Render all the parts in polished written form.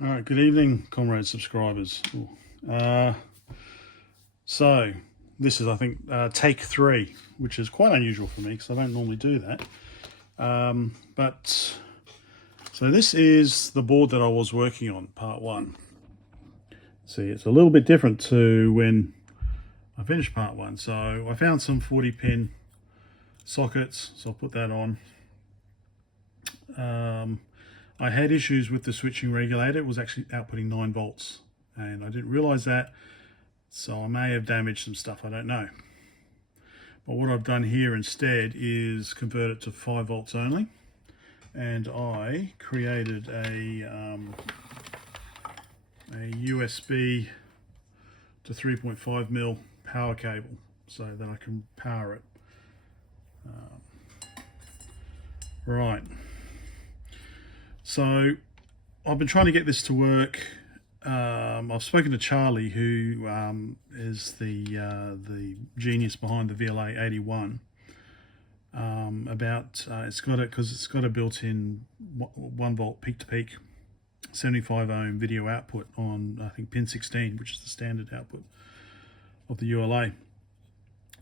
All right, good evening, comrade subscribers. So this is, I think, take 3, which is quite unusual for me because I don't normally do that. So this is the board that I was working on, part 1. See, it's a little bit different to when I finished part 1. So I found some 40-pin sockets, so I'll put that on. I had issues with the switching regulator. It was actually outputting 9 volts, and I didn't realize that, so I may have damaged some stuff, I don't know. But what I've done here instead is convert it to 5 volts only, and I created a USB to 3.5mm power cable so that I can power it. Right. So I've been trying to get this to work. I've spoken to Charlie, who is the genius behind the VLA 81, about it's got a built-in 1 volt peak-to-peak 75 ohm video output on, I think, pin 16, which is the standard output of the ULA.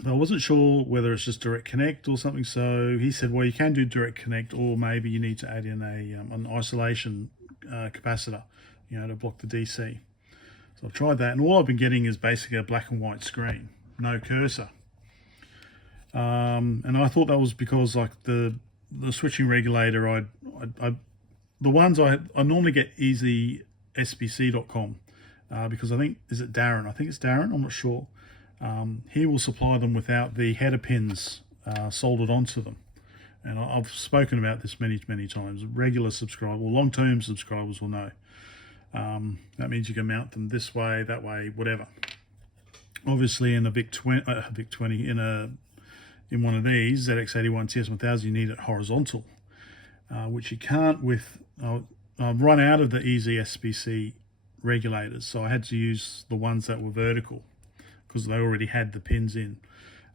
But I wasn't sure whether it's just direct connect or something, so he said, well, you can do direct connect, or maybe you need to add in an isolation capacitor, to block the DC. So I've tried that, and all I've been getting is basically a black and white screen, no cursor. And I thought that was because, like, the switching regulator, the ones I normally get easysbc.com, because I think, is it Darren? I think it's Darren, I'm not sure. He will supply them without the header pins soldered onto them. And I've spoken about this many times. Regular subscribers, or long-term subscribers will know. That means you can mount them this way, that way, whatever. Obviously, in a VIC 20, in one of these ZX81 TS1000, you need it horizontal, which you can't with. I've run out of the easy-SBC regulators, so I had to use the ones that were vertical, because they already had the pins in.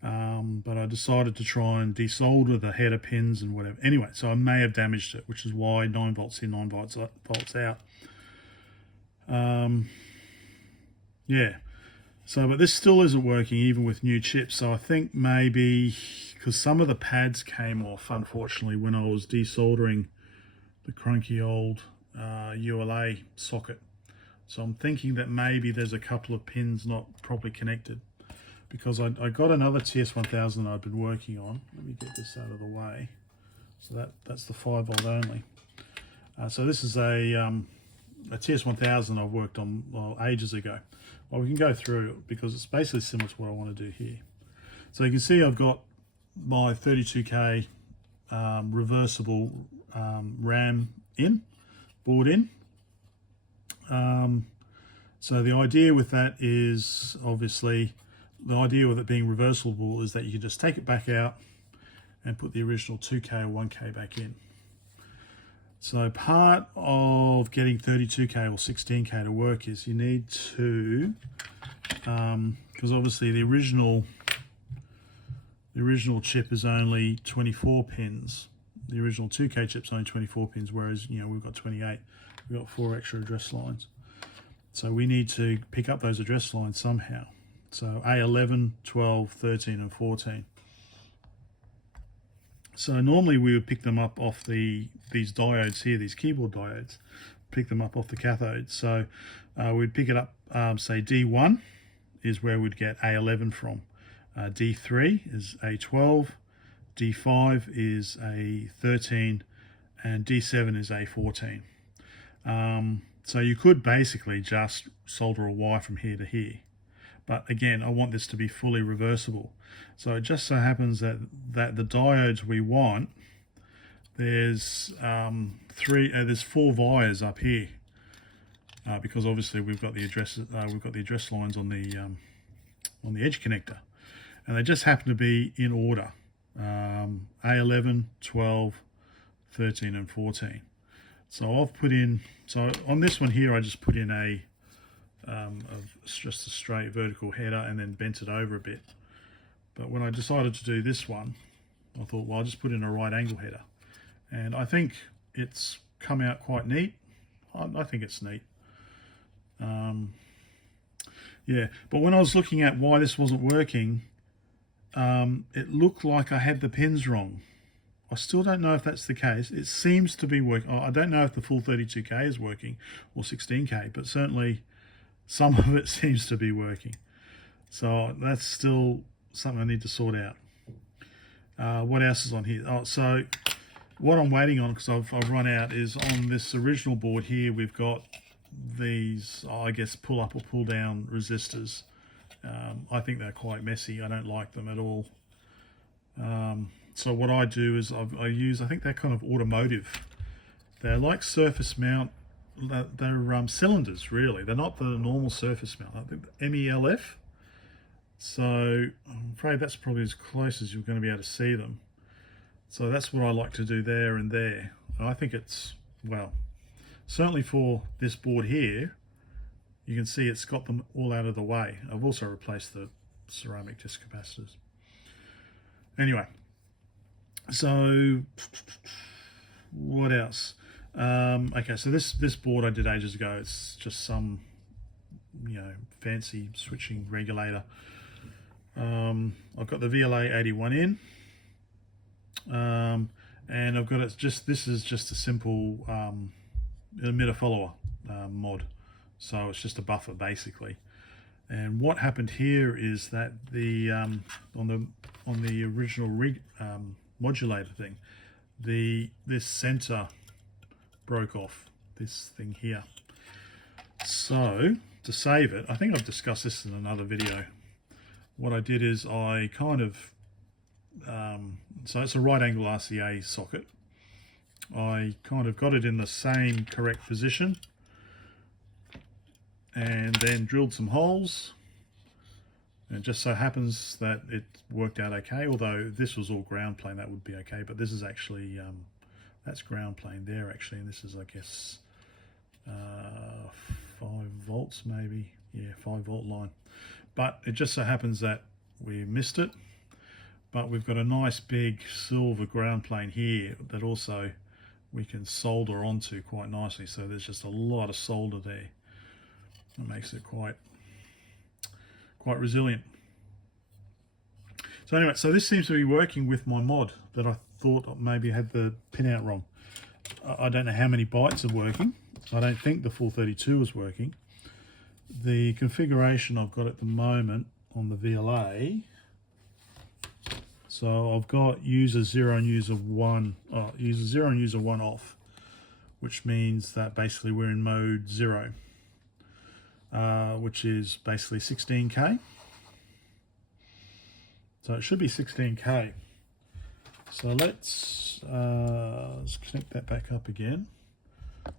But I decided to try and desolder the header pins and whatever. Anyway, so I may have damaged it, which is why 9 volts in, 9 volts out. Yeah. So, but this still isn't working even with new chips. So I think maybe, because some of the pads came off, unfortunately, when I was desoldering the crunky old ULA socket. So I'm thinking that maybe there's a couple of pins not properly connected, because I got another TS1000 I've been working on. Let me get this out of the way. So that's the 5 volt only. So this is a TS1000 I've worked on ages ago. Well, we can go through it because it's basically similar to what I want to do here. So you can see I've got my 32K reversible RAM board in. So the idea with that is, obviously, the idea with it being reversible is that you can just take it back out and put the original 2K or 1K back in. So part of getting 32K or 16K to work is you need to, because obviously the original chip is only 24 pins. The original 2K chip's only 24 pins, whereas we've got 28. We've got 4 extra address lines. So we need to pick up those address lines somehow. So A11, 12, 13, and 14. So normally we would pick them up off these diodes here, these keyboard diodes, pick them up off the cathode. So we'd pick it up, say D1 is where we'd get A11 from. D3 is A12, D5 is A13, and D7 is A14. So you could basically just solder a wire from here to here. But again, I want this to be fully reversible. So it just so happens that the diodes we want, there's 4 vias up here, because obviously we've got the address lines on the edge connector, and they just happen to be in order, A11, 12, 13, and 14. So I've put in, so on this one here, I just put in just a straight vertical header and then bent it over a bit. But when I decided to do this one, I thought, well, I'll just put in a right angle header. And I think it's come out quite neat. I think it's neat. Yeah, but when I was looking at why this wasn't working, it looked like I had the pins wrong. I still don't know if that's the case. It seems to be working. I don't know if the full 32K is working or 16K, but certainly some of it seems to be working. So that's still something I need to sort out. What else is on here? Oh, so what I'm waiting on, because I've run out, is on this original board here, we've got these, I guess, pull up or pull down resistors. I think they're quite messy. I don't like them at all. So what I do is I use, I think they're kind of automotive. They're like surface mount, they're cylinders really. They're not the normal surface mount. I think MELF. So I'm afraid that's probably as close as you're going to be able to see them. So that's what I like to do there and there. I think it's, well, certainly for this board here, you can see it's got them all out of the way. I've also replaced the ceramic disc capacitors. Anyway, so what else? Okay, so this board I did ages ago. It's just some, you know, fancy switching regulator. I've got the VLA 81 in, and I've got it just, this is just a simple emitter follower mod. So it's just a buffer basically. And what happened here is that the on the original modulator thing, this center broke off, this thing here. So to save it, I think I've discussed this in another video. What I did is I kind of so it's a right angle RCA socket. I kind of got it in the same correct position, and then drilled some holes, and it just so happens that it worked out okay. Although this was all ground plane, that would be okay, but this is actually that's ground plane there actually, and this is, I guess, 5 volts maybe, yeah, 5-volt line. But it just so happens that we missed it, but we've got a nice big silver ground plane here that also we can solder onto quite nicely. So there's just a lot of solder there. It makes it quite resilient. So anyway, so this seems to be working with my mod that I thought maybe had the pinout wrong. I don't know how many bytes are working. I don't think the full 32 is working. The configuration I've got at the moment on the VLA, so I've got user 0 and user 1, user 0 and user 1 off, which means that basically we're in mode 0. Which is basically 16K. So it should be 16K. So let's connect that back up again.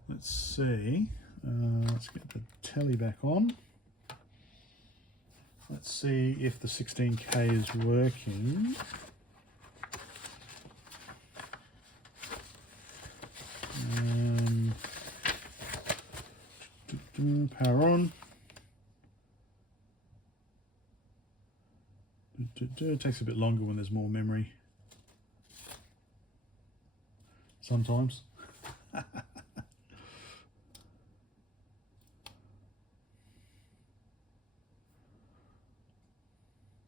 Let's see. Let's get the telly back on. Let's see if the 16K is working. Power on. It takes a bit longer when there's more memory. Sometimes.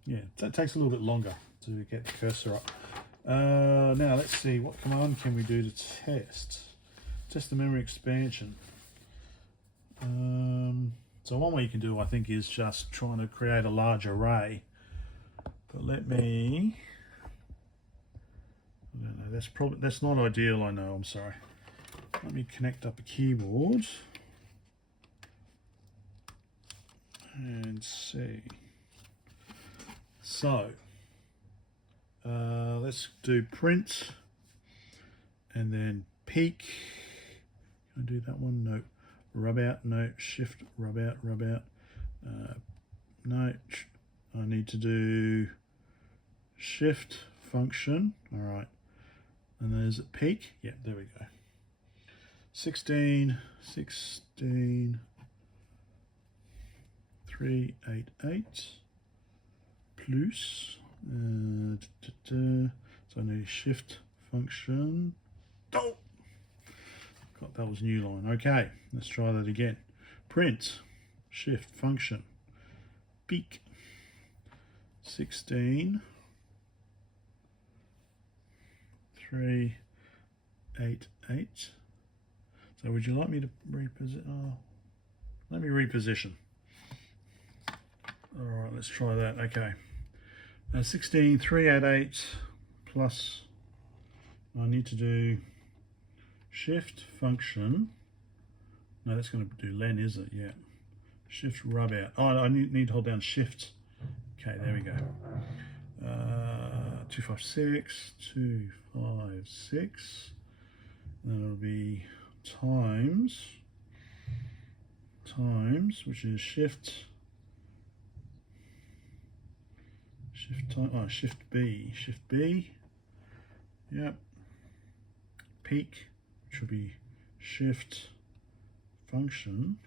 Yeah, that takes a little bit longer to get the cursor up. Now let's see, what command can we do to test the memory expansion? So one way you can do, I think, is just trying to create a large array. But let me, I don't know, that's not ideal, I know, I'm sorry. Let me connect up a keyboard and see. So let's do print and then peak. Can I do that one? No. Rub out, no. Shift, rub out, rub out. No, I need to do shift function. All right. And there's a peak. Yeah, there we go. 16, 388 plus. So I need a shift function. Oh! That was new line. Okay, let's try that again. Print, shift function, peak, 16, 388. So would you like me to reposition? Oh, let me reposition. All right, let's try that. Okay, 16, 388 plus. I need to do shift function. No, that's going to do len, is it? Yeah. Shift rub out. Oh, I need to hold down shift. Okay, there we go. 256, 256. Then it'll be times, which is shift B. Yep. Peak, which will be shift function,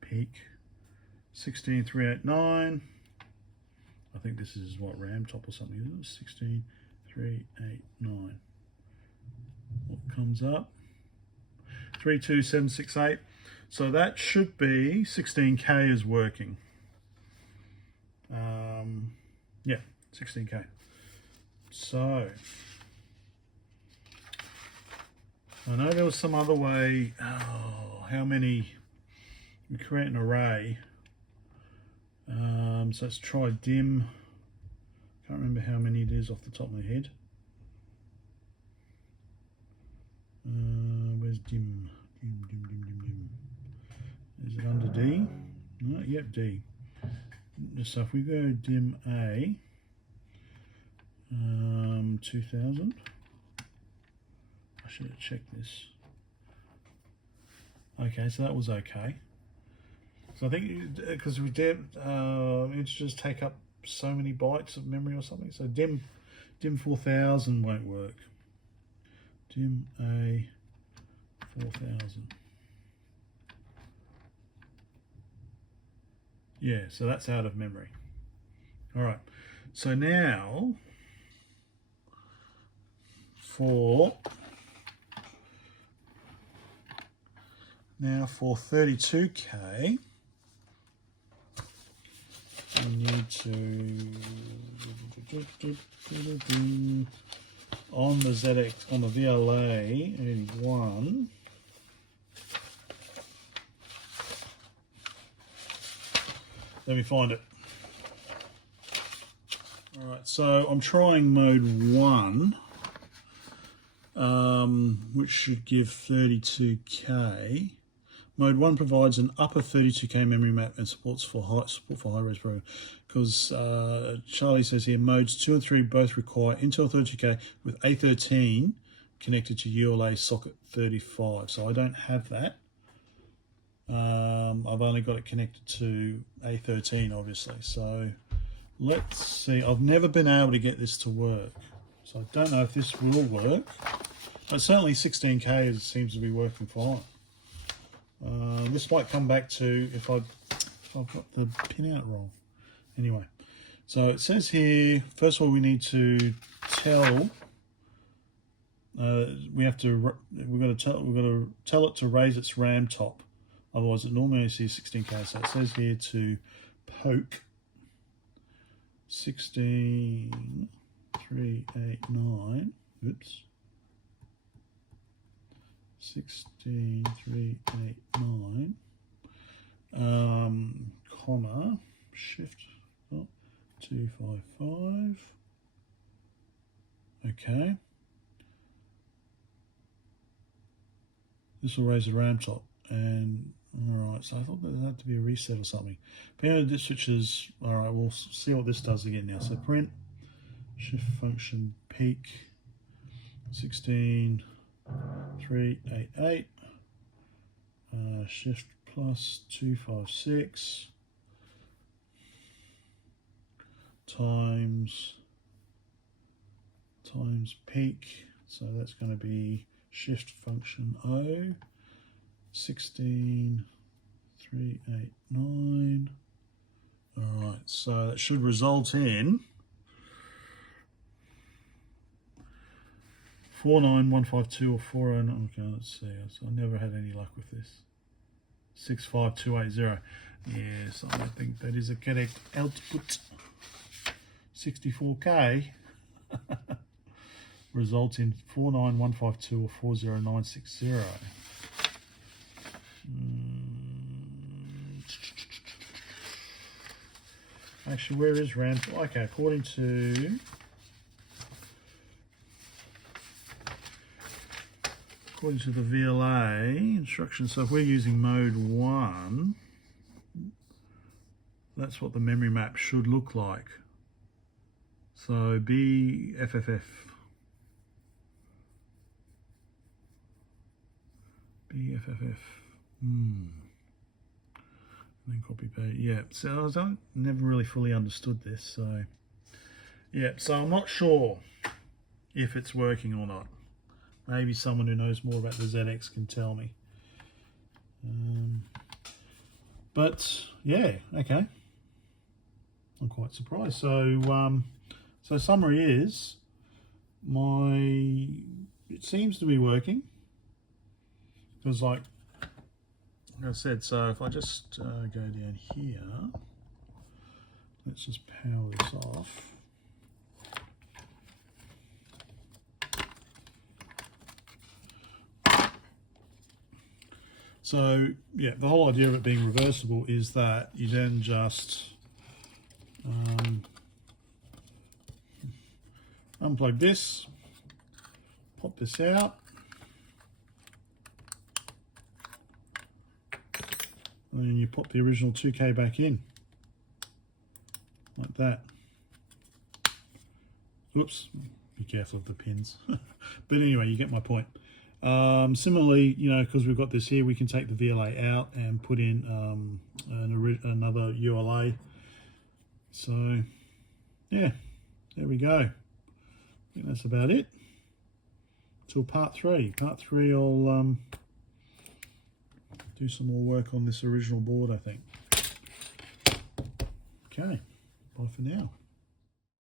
peak, 16389. I think this is what RAM top or something, isn't it? 16389. What comes up? 32768. So that should be 16K is working. Yeah, 16K. So I know there was some other way. Oh, how many? We create an array. So let's try dim. Can't remember how many it is off the top of my head. Where's dim? Dim. Is it under D? No, yep, D. So if we go dim A, 2000. I should have checked this. Okay, so that was okay. So I think because we did, it's just take up so many bytes of memory or something. So dim 4000 won't work. Dim A 4000. Yeah, so that's out of memory. All right. So now for 32K, we need to on the ZX on the VLA 81. Let me find it. All right, so I'm trying mode 1, which should give 32K. Mode 1 provides an upper 32K memory map and support for high-res program. Because Charlie says here, modes 2 and 3 both require Intel 32K with A13 connected to ULA socket 35. So I don't have that. I've only got it connected to A13, obviously. So let's see. I've never been able to get this to work. So I don't know if this will work. But certainly 16K seems to be working fine. This might come back to if I've got the pin out wrong. Anyway, so it says here, first of all, we need to tell. We've got to tell it to raise its RAM top. Otherwise, it normally only sees 16K. So it says here to poke 16389. Oops. 16389, comma, shift 255. Okay. This will raise the RAM top. And alright, so I thought there had to be a reset or something. But this switches. Alright, we'll see what this does again now. So print, shift function, peak, 16388, shift plus 256 times peak. So that's going to be shift function O. 16389. All right, so that should result in 49152 or 409. Okay, let's see. So I never had any luck with this. 65280. Yes, I think that is a correct output. 64K results in 49152 or 40960. Actually, where is RAM? Okay, according to the VLA instructions, so if we're using mode 1, that's what the memory map should look like. So BFFF. BFFF. And then copy paste. Yeah, so I never really fully understood this. So yeah, so I'm not sure if it's working or not. Maybe someone who knows more about the ZX can tell me. But yeah, okay. I'm quite surprised. So so summary is it seems to be working. Because like I said, so if I just go down here, let's just power this off. So yeah, the whole idea of it being reversible is that you then just unplug this, pop this out, and then you pop the original 2K back in, like that. Whoops, be careful of the pins. But anyway, you get my point. Similarly, you know, because we've got this here, we can take the VLA out and put in another ULA. So yeah, there we go. I think that's about it. Till part 3. Part 3, I'll do some more work on this original board, I think. Okay, bye for now.